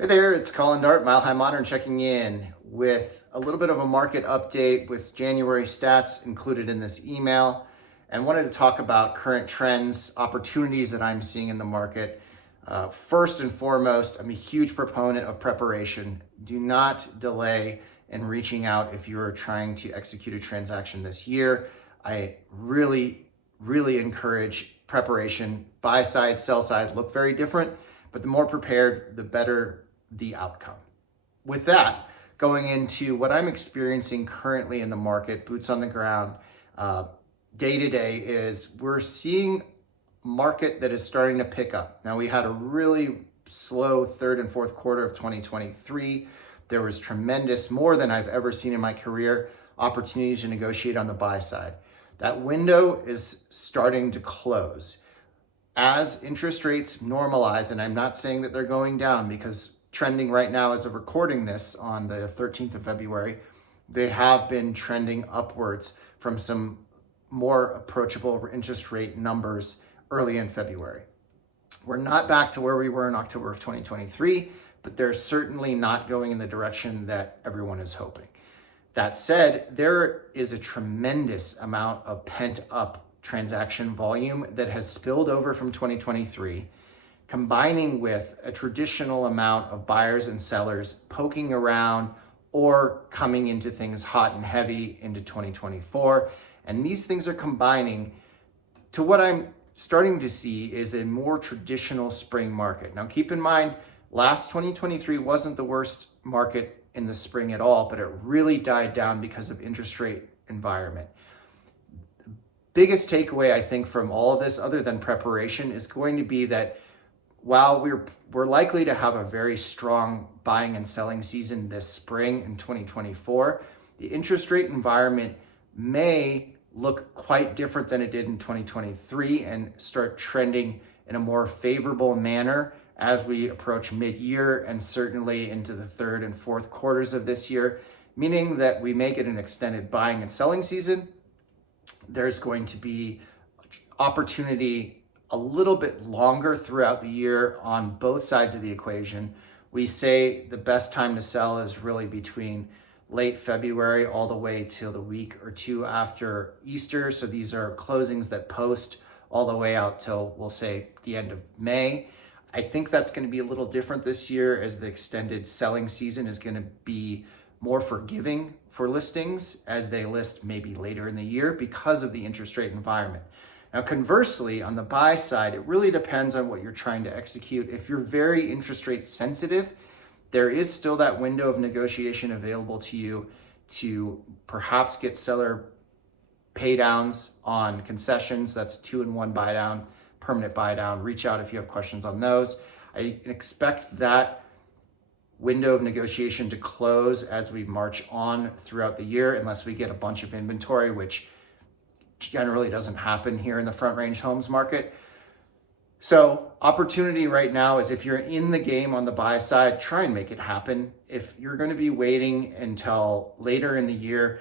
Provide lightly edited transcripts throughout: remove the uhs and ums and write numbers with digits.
Hey there, it's Colin Dart, Mile High Modern, checking in with a little bit of a market update with January stats included in this email, and wanted to talk about current trends, opportunities that I'm seeing in the market. First and foremost, I'm a huge proponent of preparation. Do not delay in reaching out if you're trying to execute a transaction this year. I really encourage preparation. Buy side, sell side look very different, but the more prepared, the better the outcome. With that, going into what I'm experiencing currently in the market, boots on the ground, day to day, is we're seeing market that is starting to pick up. Now, we had a really slow third and fourth quarter of 2023. There was tremendous, more than I've ever seen in my career, opportunities to negotiate on the buy side. That window is starting to close. As interest rates normalize, and I'm not saying that they're going down, because trending right now as of recording this on the 13th of February, they have been trending upwards from some more approachable interest rate numbers early in February. We're not back to where we were in October of 2023, but they're certainly not going in the direction that everyone is hoping. That said, there is a tremendous amount of pent up transaction volume that has spilled over from 2023, combining with a traditional amount of buyers and sellers poking around or coming into things hot and heavy into 2024. And these things are combining to what I'm starting to see is a more traditional spring market. Now, keep in mind, last 2023 wasn't the worst market in the spring at all, but it really died down because of interest rate environment. The biggest takeaway, I think, from all of this, other than preparation, is going to be that while we're likely to have a very strong buying and selling season this spring in 2024, the interest rate environment may look quite different than it did in 2023 and start trending in a more favorable manner as we approach mid-year and certainly into the third and fourth quarters of this year, meaning that we may get an extended buying and selling season. There's going to be opportunity a little bit longer throughout the year on both sides of the equation. We say the best time to sell is really between late February all the way till the week or two after Easter. So these are closings that post all the way out till, we'll say, the end of May. I think that's going to be a little different this year, as the extended selling season is going to be more forgiving for listings as they list maybe later in the year because of the interest rate environment. Now, conversely, on the buy side, it really depends on what you're trying to execute. If you're very interest rate sensitive, there is still that window of negotiation available to you to perhaps get seller pay downs on concessions. That's 2-in-1 buy down, permanent buy down. Reach out if you have questions on those. I expect that window of negotiation to close as we march on throughout the year, unless we get a bunch of inventory, which generally doesn't happen here in the front range homes market. So opportunity right now is, if you're in the game on the buy side, try and make it happen. If you're going to be waiting until later in the year,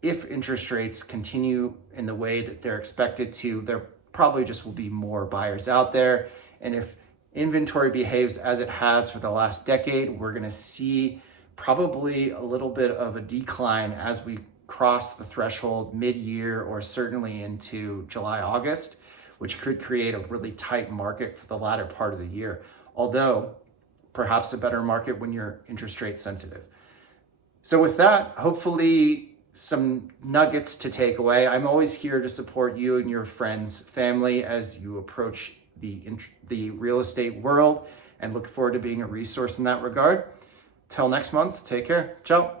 if interest rates continue in the way that they're expected to, there probably just will be more buyers out there. And if inventory behaves as it has for the last decade, we're going to see probably a little bit of a decline as we cross the threshold mid-year or certainly into July, August, which could create a really tight market for the latter part of the year. Although perhaps a better market when you're interest rate sensitive. So with that, hopefully some nuggets to take away. I'm always here to support you and your friends, family, as you approach the real estate world, and look forward to being a resource in that regard. Till next month, take care. Ciao.